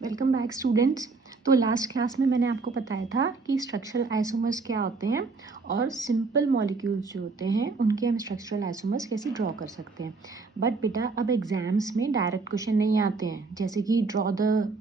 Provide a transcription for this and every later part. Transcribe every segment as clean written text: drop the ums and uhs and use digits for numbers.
Welcome back students. तो last class में मैंने आपको बताया था कि स्ट्रक्चरल आइसोमर्स क्या होते हैं और सिंपल मॉलिक्यूल्स जो होते हैं उनके हम स्ट्रक्चरल आइसोमर्स कैसे ड्रॉ कर सकते हैं। बट बेटा अब एग्जाम्स में डायरेक्ट क्वेश्चन नहीं आते हैं, जैसे कि draw the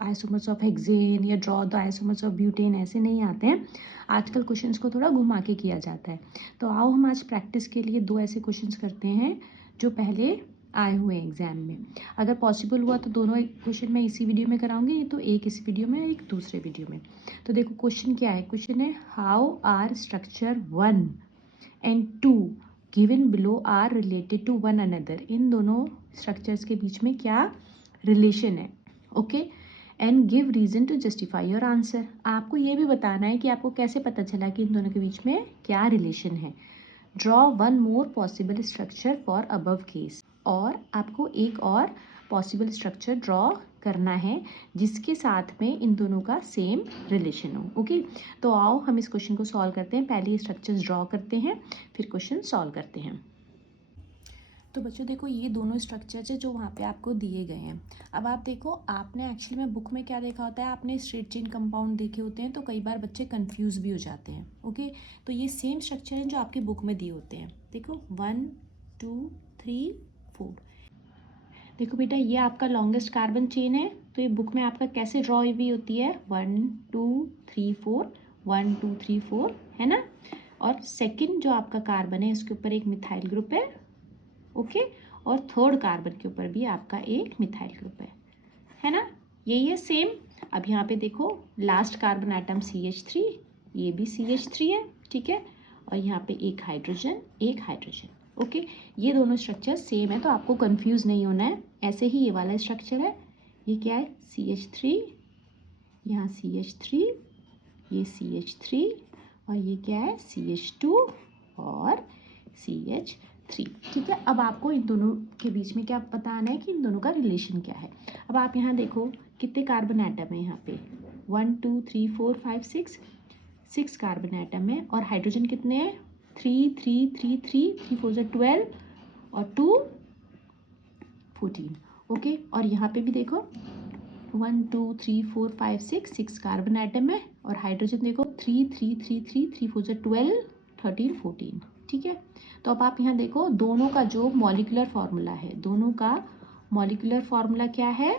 isomers of hexane या draw the isomers of butane, ऐसे नहीं आते हैं। आजकल क्वेश्चंस को थोड़ा घुमा के किया जाता है। तो आओ हम आज प्रैक्टिस के लिए दो ऐसे क्वेश्चंस करते हैं जो पहले आए हुए हैं एग्जाम में। अगर पॉसिबल हुआ तो दोनों क्वेश्चन मैं इसी वीडियो में कराऊंगी, ये तो एक इस वीडियो में एक दूसरे वीडियो में। तो देखो क्वेश्चन क्या है। क्वेश्चन है how are structure 1 and 2 given below are related to one another. इन दोनों स्ट्रक्चर्स के बीच में क्या रिलेशन है। Okay, and give reason to justify your answer. आपको ये भी बताना है कि आपको कैसे पता चला कि इन दोनों के बीच में क्या रिलेशन है। Draw one more possible structure for above case. और आपको एक और पॉसिबल स्ट्रक्चर ड्रॉ करना है जिसके साथ में इन दोनों का सेम रिलेशन हो। ओके, तो आओ हम इस क्वेश्चन को सॉल्व करते हैं। पहले ये स्ट्रक्चर्स ड्रॉ करते हैं, फिर क्वेश्चन सॉल्व करते हैं। तो बच्चों देखो, ये दोनों स्ट्रक्चर्स है जो वहाँ पे आपको दिए गए हैं। अब आप देखो, आपने एक्चुअली में बुक में क्या देखा होता है, आपने स्ट्रेट चेन कंपाउंड देखे होते हैं, तो कई बार बच्चे कंफ्यूज भी हो जाते हैं। ओके, तो ये सेम स्ट्रक्चर हैं जो आपकी बुक में दिए होते हैं। देखो 1 2 3 4। देखो बेटा, ये आपका लॉन्गेस्ट कार्बन चेन है, तो ये बुक में आपका कैसे ड्रॉ हुई होती है 1 2 3 4 1 2 3 4, है ना। और सेकंड जो आपका कार्बन है इसके ऊपर एक मिथाइल ग्रुप है। ओके, और थर्ड कार्बन के ऊपर भी आपका एक मिथाइल ग्रुप है ना। यही है सेम। अब यहाँ पे देखो, लास्ट कार्बन एटम CH3, ये भी CH3 है, ठीक है। और यहाँ पे एक हाइड्रोजन, एक हाइड्रोजन। ओके, ये दोनों स्ट्रक्चर सेम है, तो आपको कंफ्यूज नहीं होना है। ऐसे ही ये वाला स्ट्रक्चर है, ये क्या है CH3, यहाँ CH3, ये CH3, और ये क्या है CH2 और CH3, ठीक है। अब आपको इन दोनों के बीच में क्या बताना है कि इन दोनों का रिलेशन क्या है। अब आप यहाँ देखो कितने कार्बन एटम है यहाँ पे 1 2 3 4 5 6, 6 कार्बन एटम है। और हाइड्रोजन कितने हैं 3 3 3 3 3 4 12 और 2 14। ओके, और यहाँ पे भी देखो 1 2 3 4 5 6, 6 कार्बन एटम है। और हाइड्रोजन देखो 3 3 3 3 3 4 12 13 14, ठीक है। तो अब आप यहाँ देखो, दोनों का जो मॉलिक्यूलर फार्मूला है, दोनों का मॉलिक्यूलर फार्मूला क्या है,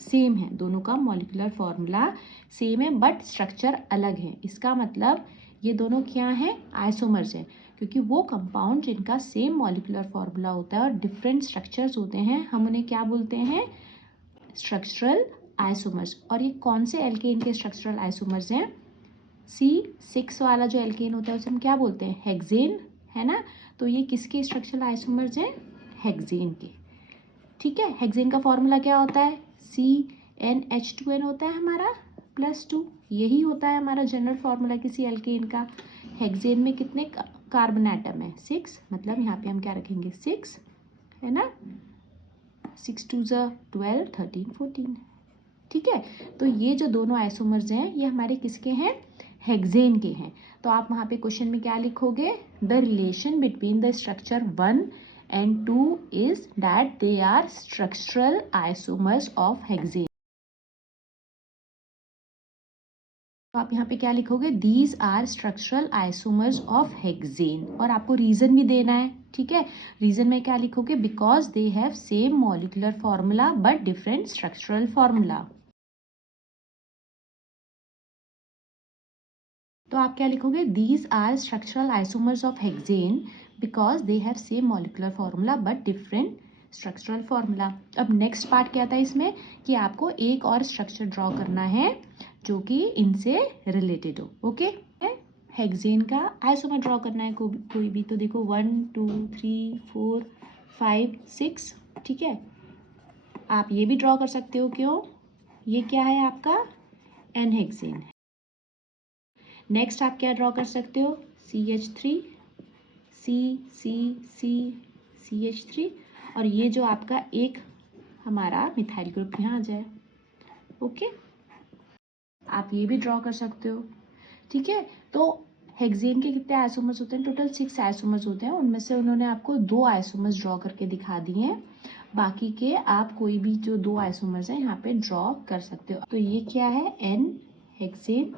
सेम है। दोनों का मॉलिक्यूलर फार्मूला सेम है, बट स्ट्रक्चर अलग है। इसका मतलब ये दोनों क्या हैं, आइसोमर्स हैं, क्योंकि वो कंपाउंड जिनका सेम मॉलिक्यूलर फार्मूला होता है और डिफरेंट स्ट्रक्चर्स होते हैं, हम उन्हें क्या बोलते हैं, स्ट्रक्चरल आइसोमर्स। और ये कौन से एल्केन के स्ट्रक्चरल आइसोमर्स हैं, C6 वाला जो एल्केन होता है उसे हम क्या बोलते हैं, हेक्सेन, है ना। तो ये किसके स्ट्रक्चरल आइसोमर्स हैं, हेक्सेन के, ठीक है। हेक्सेन का फॉर्मूला क्या होता है, CnH2n होता है हमारा +2। यही होता है हमारा जनरल फार्मूला किसी एल्केन का। हेक्सेन में कितने कार्बन एटम है 6, मतलब यहाँ पे हम क्या रखेंगे 6, है ना। 6 2 12 13 14, ठीक है। तो ये जो दोनों आइसोमर्स हैं ये हमारे किसके हैं, हेक्सेन के हैं। तो आप वहाँ पे क्वेश्चन में क्या लिखोगे, the relation between the structure 1 and 2 is that they are structural isomers of hexane। तो आप यहाँ पे क्या लिखोगे, these are structural isomers of hexane। और आपको रीजन भी देना है, ठीक है। रीजन में क्या लिखोगे, because they have same molecular formula but different structural formula। तो आप क्या लिखोगे, these are structural isomers of hexane because they have same molecular formula but different structural formula। अब नेक्स्ट पार्ट क्या था इसमें, कि आपको एक और स्ट्रक्चर ड्रॉ करना है जो कि इनसे रिलेटेड हो। ओके, हेक्सेन का आइसोमर ड्रॉ करना है कोई भी। तो देखो 1 2 3 4 5 6, ठीक है। आप ये भी ड्रॉ कर सकते हो, क्यों, ये क्या है आपका एन हेक्सेन। नेक्स्ट आप क्या ड्रॉ कर सकते हो, CH3, CH3, और ये जो आपका एक हमारा मिथाइल ग्रुप यहाँ आ जाए। ओके, आप ये भी ड्रॉ कर सकते हो, ठीक है। तो हेक्सेन के कितने आइसोमर्स होते हैं, टोटल 6 आइसोमर्स होते हैं। उनमें से उन्होंने आपको 2 आइसोमर्स ड्रॉ करके दिखा दिए हैं। बाकी के आप कोई भी जो 2 आइसोमर्स हैं यहाँ पे ड्रॉ कर सकते हो। तो ये क्या है, एन हेक्सेन,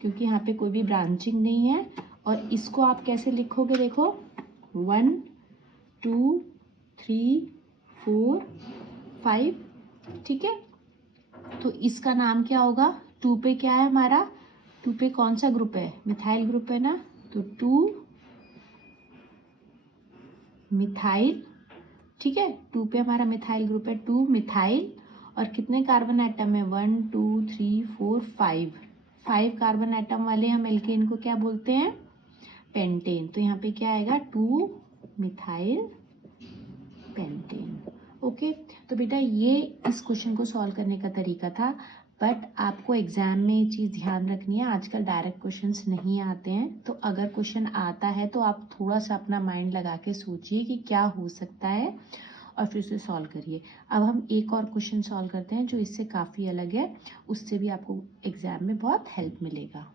क्योंकि यहाँ पे कोई भी ब्रांचिंग नहीं है। और इसको आप कैसे लिखोगे, देखो 1 2 3 4 5, ठीक है। तो इसका नाम क्या होगा, 2 पे क्या है हमारा, 2 पे कौन सा ग्रुप है, मिथाइल ग्रुप है ना, तो 2 मिथाइल, ठीक है। 2 पे हमारा मिथाइल ग्रुप है, 2 मिथाइल। और कितने कार्बन एटम है, 1 2 3 4 5 कार्बन एटम वाले हम एल्केन को क्या बोलते हैं, पेंटेन। तो यहाँ पे क्या आएगा, 2 मिथाइल पेंटेन। ओके, तो बेटा ये इस क्वेश्चन को सॉल्व करने का तरीका था। बट आपको एग्जाम में ये चीज़ ध्यान रखनी है, आजकल डायरेक्ट क्वेश्चंस नहीं आते हैं। तो अगर क्वेश्चन आता है तो आप थोड़ा सा अपना माइंड लगा के सोचिए कि क्या हो सकता है और फिर उसे सॉल्व करिए। अब हम एक और क्वेश्चन सॉल्व करते हैं जो इससे काफ़ी अलग है, उससे भी आपको एग्जाम में बहुत हेल्प मिलेगा।